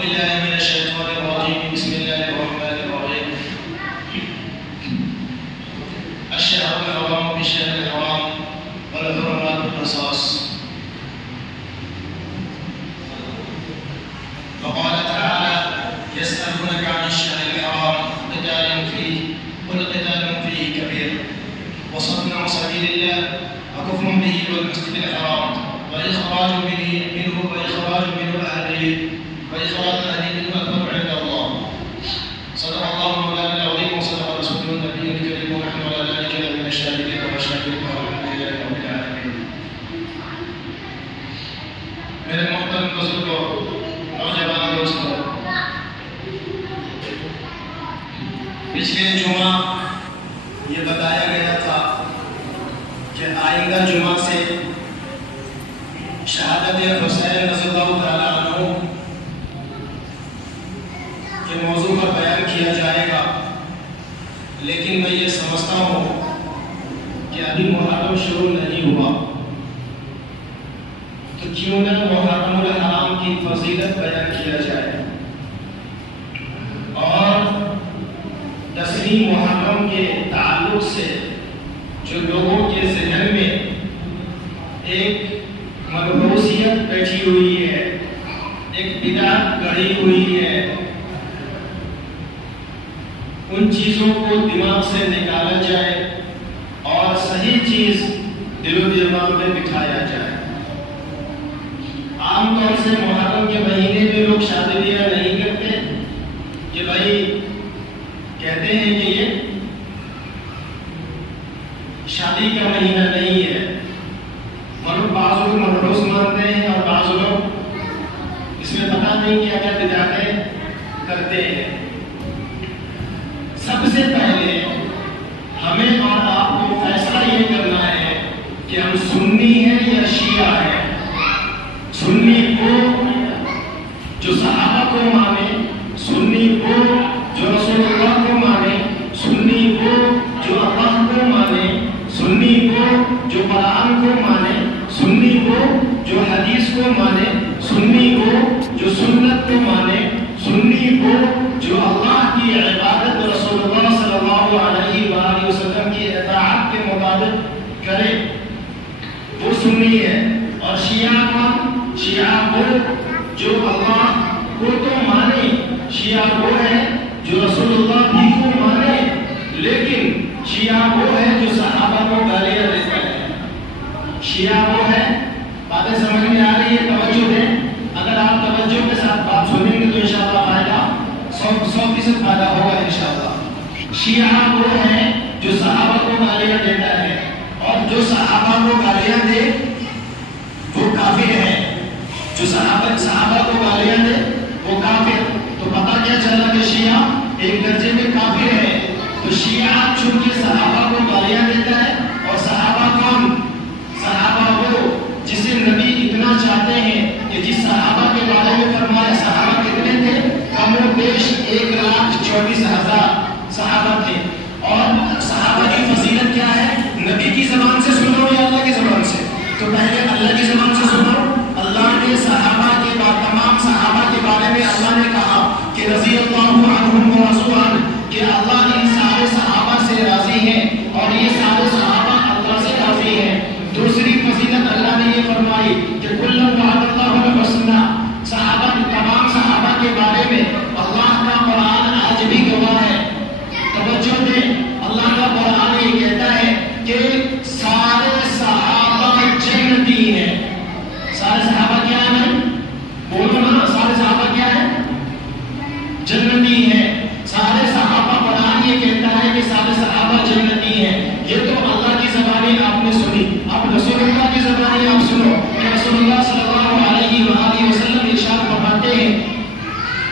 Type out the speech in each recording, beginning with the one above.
بالله من الشيطان الرجيم. بسم الله الرحمن الرحيم. الشهر الحرام بالشهر الحرام والحرمات قصاص. وقال تعالى: يسألونك عن الشهر الحرام قتال فيه قل قتال فيه كبير وصد عن سبيل الله وكفر به والمسجد الحرام وإخراج منه أهله منه أكبر عند الله. صدق الله مولانا العظيم وصدق رسوله النبي الكريم ونحن على ذلك من الشاهدين والشاكرين والحمد لله رب العالمين. میرے محترم بزرگوں، نوجوان دوستوں، پچھلے جمعہ یہ بتایا گیا تھا کہ آئندہ جمعہ سے شہادت حسین رضی اللہ تعالیٰ عنہ کے موضوع پر بیان کیا جائے گا، لیکن میں یہ سمجھتا ہوں کہ ابھی محرم شروع نہیں ہوا، تو کیوں نہ محرم الحرام کی فضیلت بیان کیا جائے اور 10ویں محرم کے تعلق سے جو لوگوں کے ذہن میں ایک ملبوسیت بیٹھی ہوئی ہے، ایک بدعت گڑھی ہوئی ہے، ان چیزوں کو دماغ سے نکالا جائے اور صحیح چیز دل و دماغ میں بٹھایا جائے۔ عام طور سے محرم کے مہینے میں لوگ شادی بیاہ نہیں کرتے کہ بھائی کہتے ہیں کہ یہ شادی کا مہینہ نہیں ہے، بعض لوگ منحوس مانتے ہیں اور بعض لوگ اس میں پتہ نہیں کیا کیا بدعتیں کرتے ہیں۔ سب سے پہلے ہمیں اور آپ کو فیصلہ یہ کرنا ہے کہ ہم سنی ہیں یا شیعہ ہیں۔ سنی وہ جو صحابہ کو مانے، سنی وہ جو رسول اللہ کو مانے، سنی وہ جو اللہ کو مانے، سنی وہ جو قرآن کو مانے، سنی وہ جو حدیث کو مانے، سنی وہ جو سنت کو مانے، سنی وہ جو اللہ کی عبادت رسول اللہ صلی اللہ علیہ وآلہ وسلم کی اطاعت کے مطابق کرے، وہ سنی ہے۔ اور شیعہ کون؟ شیعہ وہ جو اللہ کو تو مانے، شیعہ وہ ہے جو رسول اللہ بھی کو مانے، لیکن شیعہ وہ ہے جو صحابہ کو گالیاں دیتا ہے۔ شیعہ وہ ہے، باتیں سمجھ میں آ رہی ہے؟ توجہ دیں، اگر آپ توجہ کے ساتھ بات سنیں گے تو انشاءاللہ فائدہ 100% فائدہ ہوگا انشاءاللہ۔ شیعہ وہ ہے جو صحابہ کو گالیاں دیتا ہے، اور جو صحابہ کو گالیاں دے وہ کافر ہے۔ جو صحابہ کو گالیاں دے وہ کافر۔ تو پتہ کیا چلا کہ شیعہ ایک درجے میں کافر ہے۔ تو شیعہ چونکہ صحابہ کو گالیاں دیتا ہے، اور صحابہ کون؟ صحابہ وہ جسے نبی اتنا چاہتے ہیں کہ جس صحابہ کے بارے میں فرمایا صحابہ کتنے تھے؟ کم و بیش 1,24,000 صحابہ تھے۔ اور صحابہ کی فضیلت کیا ہے؟ نبی کی زبان سے سنو یا اللہ کی زبان سے؟ تو پہلے اللہ کی زبان سے سنو۔ اللہ نے صحابہ کے تمام صحابہ کے بارے میں اللہ نے کہا کہ رضی اللہ عنہم ورضوا عنہ، کہ اللہ ان سارے صحابہ سے راضی ہیں اور یہ سارے صحابہ اللہ سے راضی ہیں۔ دوسری فضیلت اللہ نے یہ فرمائی کہ کل وعد اللہ الحسنی، صحابہ تمام صحابہ کے بارے میں اللہ کا قرآن آج بھی گواہ ہے۔ توجہ دیں، اللہ کا قرآن یہ کہتا ہے کہ سارے صحابہ جنتی ہیں۔ سارے صحابہ کیا ہیں؟ بولو نا، سارے صحابہ کیا ہیں؟ جنتی ہیں۔ سارے صحابہ، قرآن یہ کہتا ہے کہ سارے صحابہ جنتی ہیں۔ یہ تو اللہ کی زبانی آپ نے سنی، اب رسول اللہ کی زبانی آپ سنو کہ رسول اللہ صلی اللہ علیہ وآلہ وسلم ارشاد فرماتے ہیں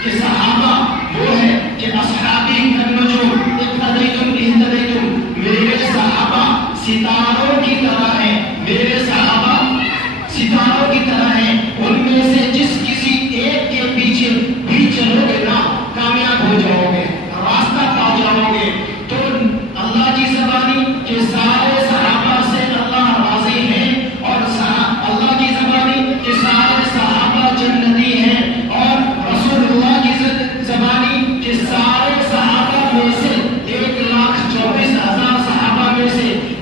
کہ صحابہ وہ ہے کہ اصحابی کالنجوم اقتدیتم اہتدیتم، میرے صحابہ ستاروں کی طرح ہیں، میرے صحابہ ستاروں کی طرح ہیں، ان میں سے جس کسی ایک کے پیچھے بھی چلو گے نا کامیاب ہو جاؤ گے، راستہ پا جاؤ گے۔ تو اللہ کی زبانی کہ سارے صحابہ سے اللہ راضی ہیں، اور اللہ کی زبانی کہ سارے صحابہ جنتی ہیں، اور رسول اللہ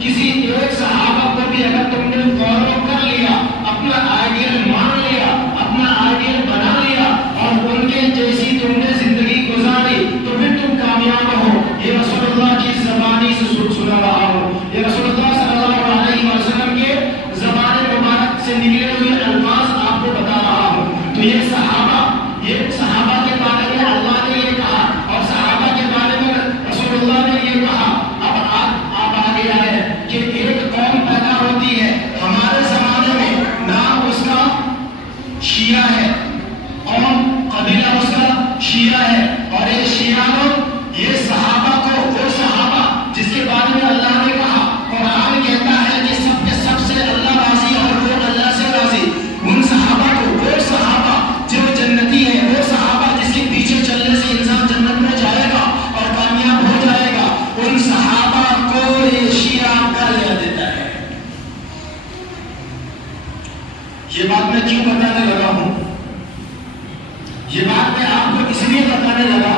کسی ایک صحابہ کو بھی اگر تم نے فالو کر لیا، اپنا آئیڈیل مان لیا، اپنا آئیڈیل بنا لیا اور ان کے جیسی تم نے زندگی گزاری تو پھر تم کامیاب ہو۔ یہ رسول اللہ کی زبانی سے سنا رہا ہوں، یہ رسول اللہ صلی اللہ علیہ وسلم کے زبان مبارک سے نکلے ہوئے الفاظ آپ کو بتا رہا ہوں۔ تو یہ صحابہ کے بارے میں اللہ نے یہ کہا اور صحابہ کے بارے میں رسول اللہ نے یہ کہا۔ اب آپ آگے آئے کہ ایک قوم پیدا ہوتی ہے ہمارے زمانے میں، نام اس کا شیعہ ہے اور قبیلہ اس کا شیعہ ہے، اور یہ شیعہ لوگ یہ صحابہ کو، وہ صحابہ جس کے بارے میں اللہ نے کہا، قرآن کہتا ہے کہ سب کے سب سے اللہ راضی اور وہ اللہ سے راضی، ان صحابہ کو، وہ صحابہ جو جنتی ہے، وہ صحابہ جس کے پیچھے چلنے سے انسان جنت میں جائے گا اور کامیاب ہو جائے گا، ان صحابہ کو یہ شیعہ گالیاں دیتا ہے۔ یہ بات میں کیوں بتانے لگا ہوں؟ یہ بات میں آپ کو اس لیے بتانے لگا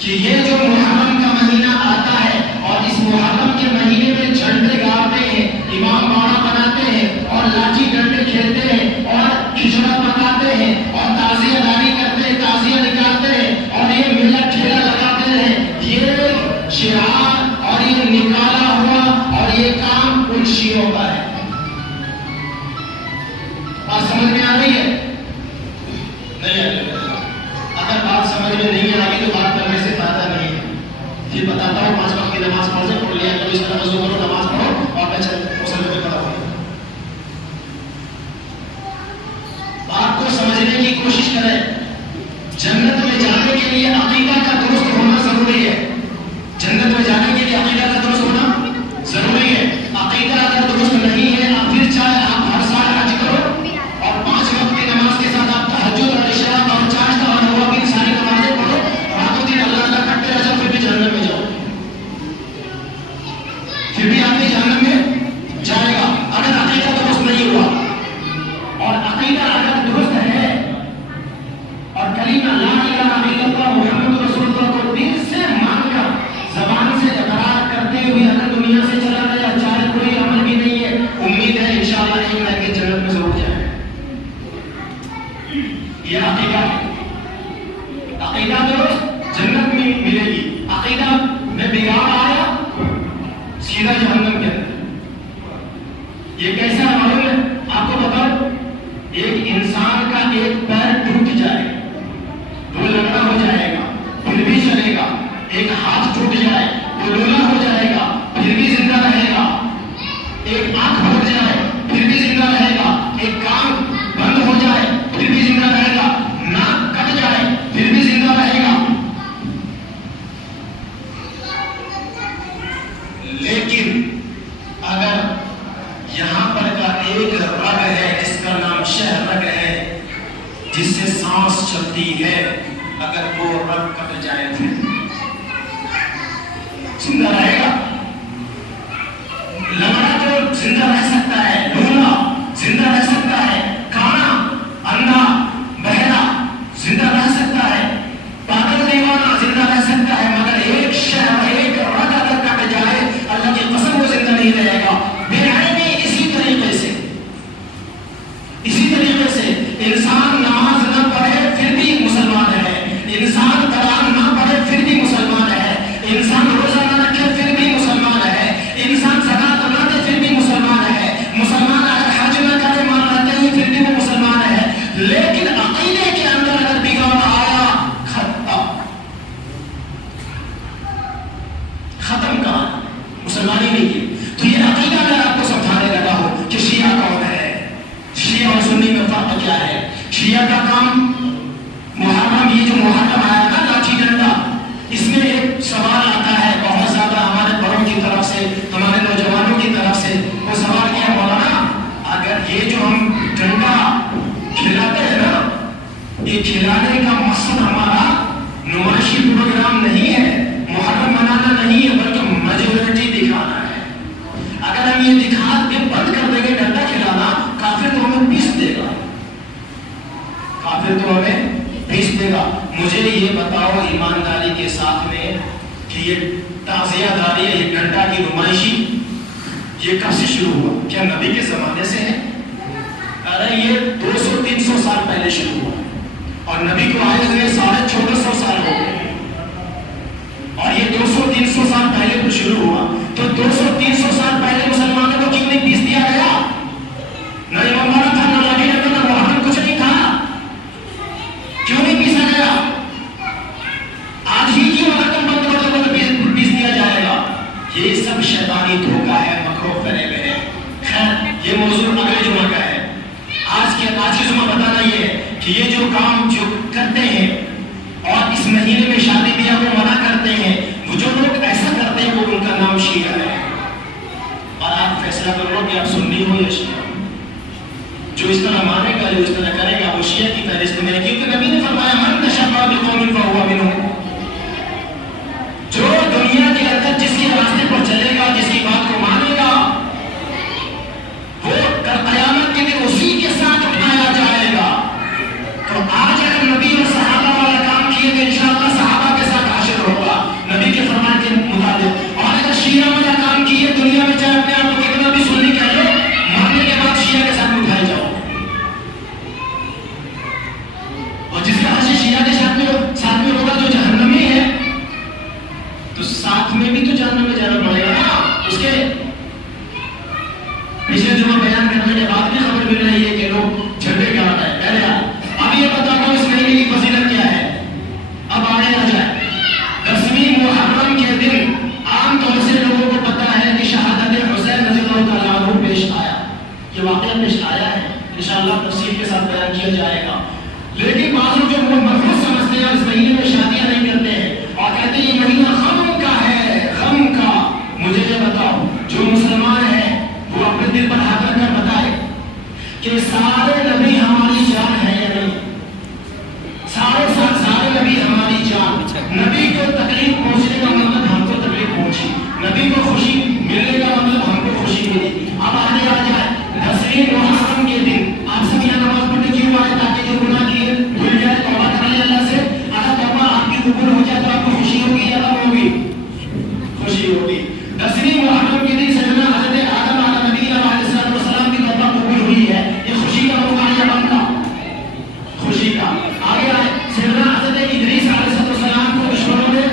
کہ یہ جو محرم کا مہینہ آتا ہے اور اس محرم کے مہینے میں جھنڈے گاڑتے ہیں، امام باڑہ بناتے ہیں اور لاٹھی ڈنڈے کھیلتے ہیں اور کھچڑا پکاتے ہیں اور تعزیہ داری کرتے ہیں، تعزیہ نکالتے ہیں اور یہ میلہ ٹھیلا لگاتے ہیں، یہ شعار اور یہ نکالا ہوا اور یہ کام ان شیعوں کا ہے۔ بات سمجھ میں آ رہی ہے؟ نہیں آ رہی؟ اگر بات سمجھ میں نہیں آ رہی تو بات کرنے سے فائدہ نہیں ہے۔ پھر بتاتا ہوں، 5 وقت کی نماز پڑھ لیا تو اس طرح وضو کرو، نماز پڑھو اور میں مسلم پہ کھڑا ہوں۔ بات کو سمجھنے کی کوشش کریں۔ جنت میں جانے کے لیے عقیدہ کا درست ہونا ضروری ہے۔ جنت میں جانے کے لیے عقیدہ کا درست ہونا ضروری ہے۔ عقیدہ اگر درست نہیں ہے، پھر چاہے آپ ہر سال حج کرو اور 5 وقت کی نماز کے ساتھ آپ تہجد اور عشاء اور چاشت اور نوافل کی ساری نمازیں پڑھو، راتوں دن اللہ کا کرتے رہ جاؤ، پھر بھی جہنم میں جاؤ، پھر بھی آدمی جہنم میں جائے گا اگر عقیدہ درست نہیں ہوا۔ اور عقیدہ اگر درست ہے اور کلمہ لا الہ الا اللہ محمد رسول اللہ کو دل سے مان کر زبان سے اقرار کرتے ہوئے اگر دنیا سے چلا گیا، چاہے کوئی عمل بھی نہیں ہے، امید ہے انشاءاللہ ایک نہ ایک جنت میں ضرور جائے۔ یہ عقیدہ ہے۔ عقیدہ درست جنت میں ملے گی، عقیدہ میں بگاڑ آیا سیدھا جہنم کے اندر۔ یہ کیسا معلوم ہے آپ کو بتاؤ؟ ایک انسان کا ایک پیر ٹوٹ جائے، وہ لنگڑا ہو جائے گا پھر بھی چلے گا، ایک ہاتھ ٹوٹ جائے وہ لولا ہو جائے گا پھر بھی زندہ رہے گا، ایک آنکھ پھٹ جائے پھر بھی زندہ رہے گا، ایک کان بند ہو جائے پھر بھی زندہ رہے گا، ناک کٹ جائے پھر بھی زندہ رہے گا۔ لیکن اگر یہاں پر کا ایک رگ ہے جس کا نام شہ رگ ہے، جس سے سانس چلتی ہے، اگر وہ رگ کٹ جائے پھر زندہ رہے گا؟ لنگڑا جو زندہ رہ سکتا ہے، لولا زندہ رہ سکتا ہے، کانا، اندھا، بہرا زندہ رہ سکتا ہے، پاگل دیوانہ زندہ رہ سکتا ہے، مگر ایک شہ، ایک رگ اگر کٹ جائے، اللہ کی قسم وہ زندہ نہیں رہے گا۔ اسی طریقے سے انسان نماز نہ پڑھے پھر بھی مسلمان ہے، انسان قرآن نہ پڑھے پھر بھی مسلمان ہے، انسان روزہ نہ رکھے پھر بھی مسلمان ہے، انسان زکات نہ دے پھر بھی مسلمان ہے، مسلمان اگر حج نہ کرے مان رہتے ہیں پھر بھی وہ مسلمان ہے۔ لیکن عقیدے کے اندر اگر بگاڑ آیا، ختم کہاں، مسلمانی نہیں ہے۔ تو یہ عقیدہ میں آپ کو سمجھانے لگا ہوں کہ شیعہ کون ہے، شیعہ اور سنی میں فرق کیا ہے۔ شیعہ کا کام محرم، یہ جو محرم آیا نا لاٹھی ڈنڈا، اس میں ایک سوال آتا ہے بہت زیادہ ہمارے بڑوں کی طرف سے، ہمارے نوجوانوں کی طرف سے۔ وہ سوال کیا، مولانا اگر یہ جو ہم ڈنڈا کھلاتے ہیں نا، یہ کھلانے کا مقصد ہمارا نمائشی پروگرام نہیں ہے، محرم منانا نہیں ہے، بلکہ میجورٹی دکھانا ہے۔ اگر ہم یہ تعزیہ داری یہ گھنٹہ کی نمائشی یہ کب سے شروع ہوا؟ کیا نبی کے زمانے سے ہے؟ ارے یہ 200-300 سال پہلے شروع ہوا اور نبی کو آئے ہوئے 1450 سال ہو گئے اور یہ 200-300 سال پہلے تو شروع ہوا تو 200-300 سال پہلے مسلمانوں کو کیوں نہیں پیس دیا گیا؟ نہ امام باڑہ تھا، نہ لاٹھی ڈنڈا، نہ محرم، کچھ نہیں تھا، کیوں نہیں پیسا گیا؟ آج ہی کیوں رقم بند پیس دیا جائے گا؟ یہ سب شیطانی دھوکہ ہے، مکروہ فریب ہے۔ خیر یہ موضوع اگلے جمعہ کا ہے۔ آج کی جمعہ بتانا یہ ہے کہ یہ جو کام جو کرتے ہیں اور اس مہینے میں شادی بیاہ کو منع کرتے ہیں، وہ جو لوگ ایسا کرتے ہیں وہ ان کا نام شیعہ ہے۔ اور آپ فیصلہ کر لو کہ آپ سنی ہو یا شیعہ۔ جو اس طرح مانے گا، جو اس طرح کرے گا، وہ شیعہ کی فہرست میں ہے، کیونکہ نبی نے فرمایا من تشبہ بقوم فہو منہم۔ جو دنیا کے اندر جس کے راستے پر چلے گا، جس کی بات کو مانے گا، وہ قیامت کے دن اسی کے ساتھ اٹھایا جائے گا۔ تو آج اگر نبی اور صحابہ والا کام کیے تو انشاءاللہ صحابہ کے ساتھ حشر ہوگا نبی کے فرمان کے مطابق۔ اور اگر شیعہ والا کام کیے دنیا میں چاہے اپنے آپ کو کتنا بھی سنی کہہ لو، مرنے کے بعد شیعہ کے ساتھ اٹھائے جاؤ۔ اور جس کا حشر شیعہ کے ساتھ میں ہوگا جو جہنمی ہے، تو ساتھ میں بھی تو جہنم میں جانا پڑے گا نا۔ اس کے پچھلے جمعہ بیان کرنے کے بعد بھی خبر مل رہی ہے کہ لوگ جھنڈے کیا ہوتا ہے۔ پہلے اب یہ بتا دو اس مہینے کی فضیلت کیا ہے، اب آگے آ جائے۔ 10ویں محرم کے دن عام طور سے لوگوں کو پتا ہے کہ شہادت حسین رضی اللہ تعالیٰ عنہ پیش آیا، یہ واقعہ پیش آیا ہے، انشاءاللہ تفصیل کے ساتھ بیان کیا جائے گا۔ لیکن بعض لوگ جو مرغوب سمجھتے ہیں اس مہینے میں شادیاں نہیں کرتے ہیں اور کہتے ہیں یہ مہینہ غم کا ہے، غم کا۔ مجھے یہ بتاؤ جو مسلمان ہے وہ اپنے دل پر ہاتھ رکھ کر بتائے کہ سارے نبی ہماری جان ہے یا نہیں؟ سارے نبی ہماری جان۔ نبی کو تکلیف پہنچنے کا مطلب ہم کو تکلیف پہنچی، نبی کو خوشی ملنے کا مطلب ہم کو خوشی ملی۔ اب آگے آ جائے 10ویں محرم کے دن آپ سب یہاں نماز پڑھنے کیوں آئے؟ تاکہ جو گناہ کیے بھول جائے، توبہ کر لیں اللہ سے۔ اگر توبہ آپ کی قبول ہو جائے تو آپ کو خوشی ہوگی یا غم ہوگی؟ خوشی ہوگی۔ 10ویں محرم کے دن سیدنا حضرت آدم علیہ نبی علیہ السلام کی توبہ قبول ہوئی ہے، یہ خوشی کا موقع ہے یا غم کا؟ خوشی کا۔ آگے آئے سیدنا حضرت ادریس علیہ السلام کو دشمنوں نے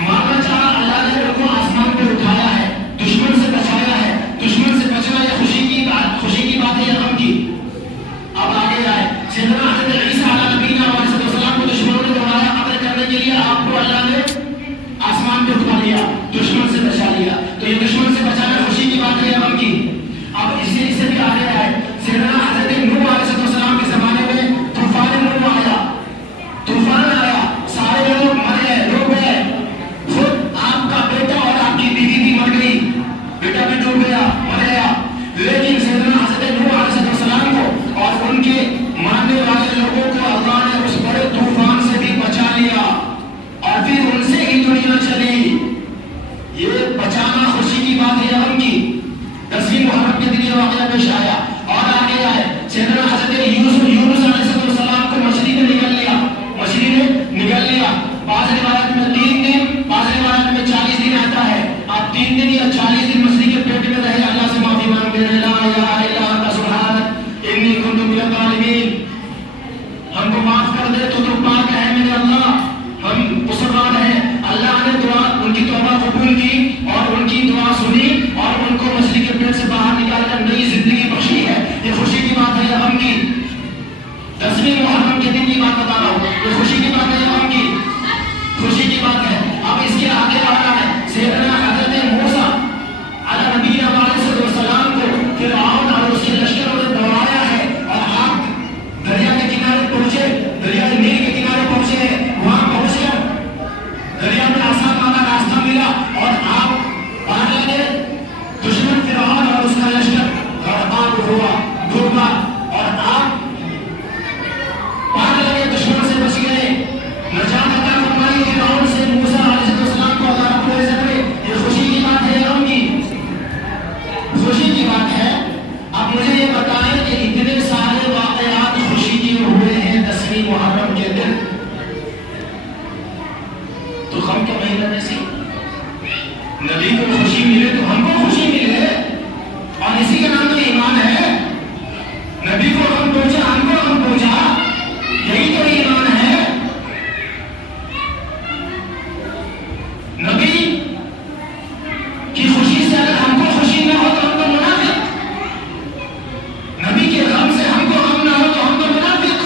مارنا چاہا، اللہ نے ان کو آسمان پہ اٹھایا ہے، دشمن سے بچایا ہے۔ دشمن سے بچنا یہ خوشی کی بات ہے یا غم کی؟ اب آگے آئے سیدنا حضرت عیسیٰ علیہ نبی علیہ السلام کو دشمنوں نے دوبارہ قتل کرنے کے لیے آپ کو اللہ نے آسمان پہ اٹھا لیا، دشمن سے بچا لیا۔ تو یہ دشمن سے بچانا خوشی کی بات ہے یا غم کی؟ اب اس سے بھی آگے آئے سیدنا حضرت نوح علیہ السلام کے زمانے میں طوفان نوح آیا، طوفان آیا، سارے لوگ مر گئے، ڈوب گئے۔ خود آپ کا بیٹا اور آپ کی بیوی بھی مر گئی، بیٹا بھی ڈوب گیا، مر گیا۔ لیکن سیدنا حضرت نوح علیہ السلام کو اور ان کے ماننے والے لوگوں کو اللہ نے اس بڑے طوفان سے بھی بچا لیا اور پھر ان سے ہی دنیا چلی۔ یہ بچانا خوشی کی بات ہے یا غم کی؟ 10ویں محرم کے دن یہ واقعہ پیش آیا۔ اور آگے آئے سیدنا حضرت یونس علیہ السلام کو مچھلی نے نگل لیا۔ بعض روایت میں 3 دن، بعض روایت میں 40 دن آتا ہے۔ آپ 3 دن یا 40 دن مچھلی کے پیٹ میں رہے، اللہ سے معافی مانگتے رہے، لا الہ الا انت سبحانک انی کنت من الظالمین، ہم کو معاف کر دے تو پاک ہے میرے اللہ، ہم قصوروار ہیں۔ اللہ نے دعا ان کی توبہ قبول کی اور ان کی دعا سنی اور ان کو مچھلی کے پیٹ سے باہر نکال کر نئی زندگی بخشی ہے۔ یہ خوشی کی بات ہے یا غم کی؟ 10ویں محرم کے دن کی بات بتا رہا ہوں، یہ خوشی کی بات ہے یا غم کی؟ خوشی کی بات ہے۔ اب اس کے آگے آنا ہے سیدنا حضرت موسیٰ علیہ نبی علیہ السلام کو فرعون اور اس کے لشکروں نے دوڑایا ہے اور آپ دریا کے کنارے پہنچے، دریا نیل کے کنارے پہنچے، وہاں پہنچ کر دریا میں آسان والا راستہ ملا اور آپ پار لگے۔ دشمن فرعون اور اس کا لشکر غرقان ہوا، ڈوبا، اور آپ پار لگے، دشمن سے بچ گئے۔ نبی کو خوشی ملے تو ہم کو خوشی ملے، اور اسی کا نام تو ایمان ہے۔ نبی کو ہم پہنچا، ہم کو ہم پہنچا، یہی تو ایمان ہے۔ نبی کی خوشی سے اگر ہم کو خوشی نہ ہو تو ہم تو منافق، نبی کے غم سے ہم کو غم نہ ہو تو ہم تو منافق،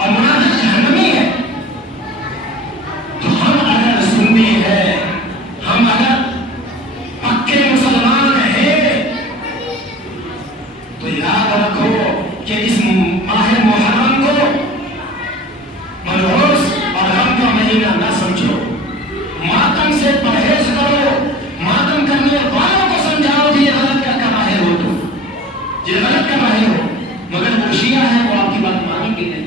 اور منافق جہنمی ہے۔ تو ہم اگر سنی ہے، ہم اگر پکے مسلمان ہیں، تو یاد رکھو کہ اس ماہ محرم کو منحوس اور غم کا مہینہ نہ سمجھو، ماتم سے پرہیز کرو، ماتم کرنے والوں کو سمجھاؤ کہ یہ غلط کر رہے ہو، تم یہ غلط کر رہے ہو، مگر وہ شیعہ ہے وہ آپ کی بات مانیں گے نہیں۔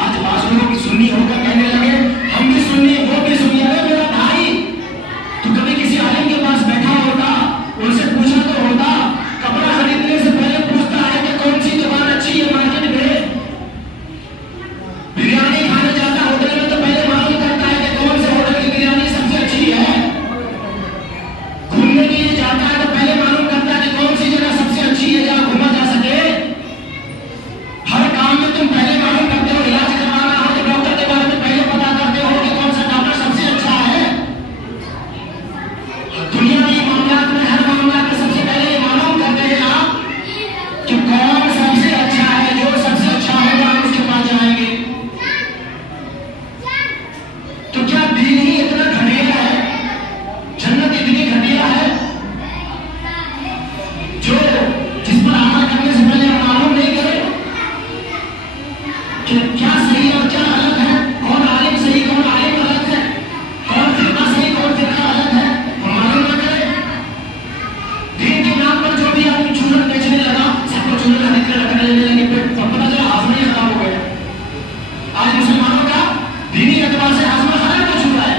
آج بعض لوگ سنی ہو کر کہنے لگے ہم بھی سنی، وہ بھی سنی۔ ارے میرا بھائی، تو کبھی کسی عالم کے پاس بیٹھا ہوتا، ان سے پوچھا تو ہوتا، کپڑا خریدنے سے پہلے پوچھتا ہے کہ کون سی دکان اچھی ہے مارکیٹ میں، بریانی کھانے جاتا ہوٹل میں تو پہلے معلوم کرتا ہے کہ کون سے ہوٹل کی بریانی سب سے اچھی ہے، گھومنے کے لیے جاتا ہے تو پہلے معلوم کرتا ہے کہ کون سی جگہ سب سے اچھی ہے جہاں گھوما جا سکے۔ ہر کام میں تم پہلے معلوم کرتے ہو، علاج کروانا ہو تو ڈاکٹر کے بارے میں پہلے پتا کرتے ہو کہ کون سا ڈاکٹر سب سے اچھا ہے۔ دنیا کے معاملات میں ہر معاملات میں سب سے پہلے یہ معلوم کرتے ہیں آپ کہ کون سب سے اچھا ہے، جو سب سے اچھا ہوگا ہم اس کے پاس جائیں گے۔ تو کیا دین ہی اتنا گھٹیا ہے، جنت اتنی گھٹیا ہے جو جس پر عمل کرنے سے پہلے ہم معلوم نہیں کریں کہ کیا صحیح اور کیا غلط ہے، کون عالم صحیح کون عالم غلط ہے، کون فرقہ صحیح کون فرقہ غلط ہے، ہم معلوم نہ کریں۔ دین کے نام پر جو بھی آدمی چولہا بیچنے لگا، سب کو چولہا خرید کر رکھنے لینے لگے، پھر پتہ چلا ہاضمہ ہی خراب ہو گیا۔ آج مسلمانوں کا دینی اعتبار سے ہاضمہ خراب ہو چکا ہے،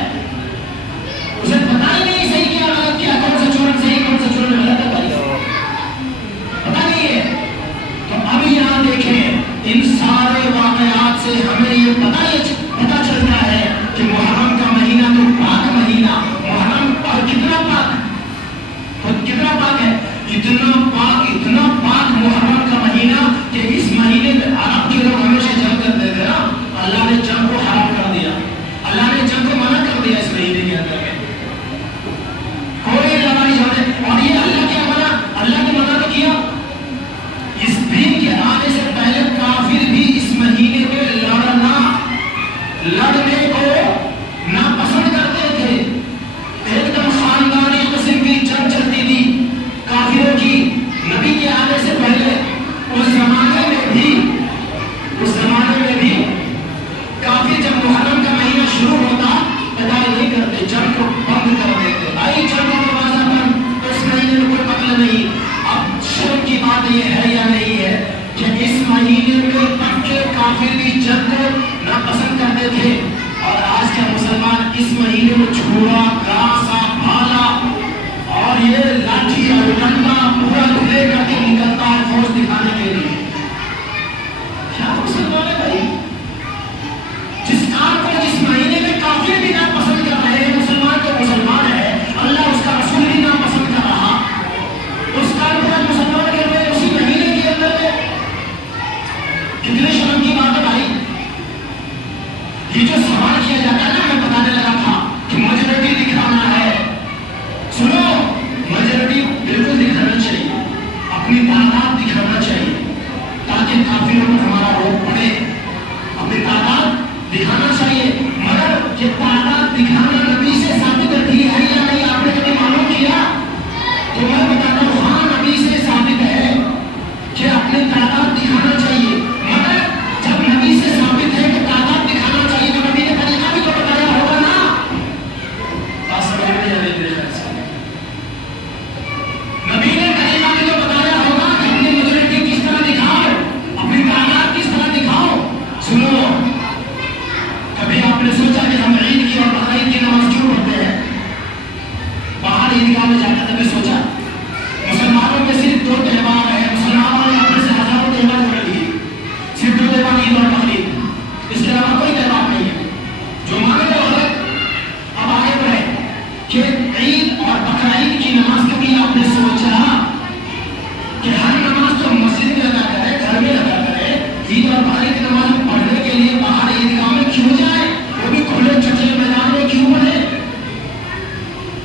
اسے پتہ ہی نہیں صحیح کیا غلط کیا، کون سا چولہا صحیح کون سا چولہا غلط ہے، پتہ نہیں ہے۔ تو اب یہاں دیکھیں، ان سارے واقعات سے ہمیں یہ پتہ چلتا ہے کہ محرم کا مہینہ تو پاک مہینہ، محرم کتنا پاک ہے، اتنا پاک محرم کا مہینہ کہ اس مہینے میں عرب کے لوگ ہمیشہ جنگ کرتے تھے نا، اللہ نے جنگ کو حرام کر دیا، اللہ نے جنگ کو منع کر دیا اس مہینے کے اندر میں کوئی لڑائی جھگڑے۔ اور یہ اللہ نے منع تو کیا، اس دین کے آنے سے پہلے کافر بھی اس مہینے میں لڑنے کو ناپسند کرتے تھے، ایک دم خاندانی قسم کی جنگ چلتی تھی کافروں کی نبی کے آنے سے پہلے۔ اس زمانے میں بھی کافر جب محرم کا مہینہ شروع ہوتا لڑائی نہیں کرتے، جنگ کو بند کر دیتے، آئی جنگ کا دروازہ بند، اس مہینے میں کوئی قتل نہیں۔ اب شرم کی بات یہ ہے یا نہیں ہے کہ اس مہینے میں پکے کافر بھی جنگ کو ناپسند کرتے تھے، اور آج کے مسلمان اس مہینے میں چھوڑا گھاسا بھالا اور یہ لاٹھی اور ڈنڈا پورا لے کر کے نکلتا ہے فوج دکھانے کے لیے۔ کیا مسلمان ہے بھائی؟ جس کام کو جس مہینے میں کافر بھی ناپسند کر رہے ہیں، مسلمان تو مسلمان ہے، اللہ اس کا رسول بھی ناپسند کر رہا، اس کام کو مسلمان کر رہے ہیں اسی مہینے کے اندر میں، کتنے شرم کی بات ہے بھائی۔ یہ جو سوال کیا جاتا ہے نا، میں بتانے لگا تھا کہ میجورٹی دکھانا ہے، سنو، میجورٹی بالکل دکھانا چاہیے، اپنی تعداد دکھانا چاہیے تاکہ کافروں میں ہمارا روپ پڑے، اپنی تعداد دکھانا چاہیے، مگر یہ تعداد دکھانا نبی سے ثابت رکھی ہے یا نہیں، آپ نے کبھی معلوم کیا؟ تو میں بتاتا ہوں، ہاں نبی سے ثابت ہے کہ اپنی تعداد دکھانا چاہیے، مگر جب نبی سے ثابت ہے کہ تعداد دکھانا چاہیے تو نبی نے طریقہ بھی تو بتایا ہوگا نا۔ بات سمجھ میں آ رہی ہے؟ نبی نے طریقہ بھی تو بتایا ہوگا کہ اپنی میجورٹی کس طرح دکھاؤ، اپنی تعداد کس طرح دکھاؤ۔ سنو، کبھی آپ نے سوچا کہ ہم عید کی اور بقرعید کی نماز کیوں پڑھتے ہیں؟ باہر عیدگاہ میں جا کر کبھی سوچا؟ مسلمانوں میں صرف دو تہوار ہیں، مسلمانوں نے اپنے سے ہزاروں تہوار جوڑ لیے، صرف دو تہوار عید اور بقرعید، اس کے علاوہ کوئی تہوار نہیں ہے، جو مانے وہ غلط۔ اب آگے بڑھے، کہ عید اور بقرعید کی نماز کبھی آپ نے سوچا کہ ہر نماز تو مسجد میں ادا کرے، گھر میں ادا کرے، عید اور بقرعید کی نماز پڑھنے کے لیے باہر عیدگاہ میں کیوں جائے، وہ بھی کھلے چچے میدان میں کیوں پڑھے؟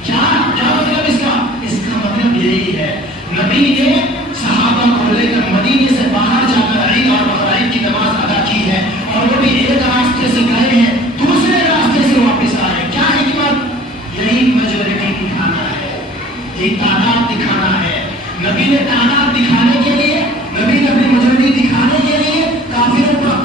کیا مطلب اس کا مطلب یہی ہے، نبی نے صحابہ کو لے کر مدینے سے باہر جا کر عید اور بقرعید کی نماز ادا کی ہے، اور وہ بھی ایک راستے سے گئے ہیں، دوسرے راستے سے واپس آئے۔ کیا حکمت؟ یہی میجورٹی دکھانا ہے، یہی تعداد دکھانا ہے۔ نبی نے تعداد دکھانے کے لیے، نبی نے اپنی میجورٹی دکھانے کے لیے کافروں پر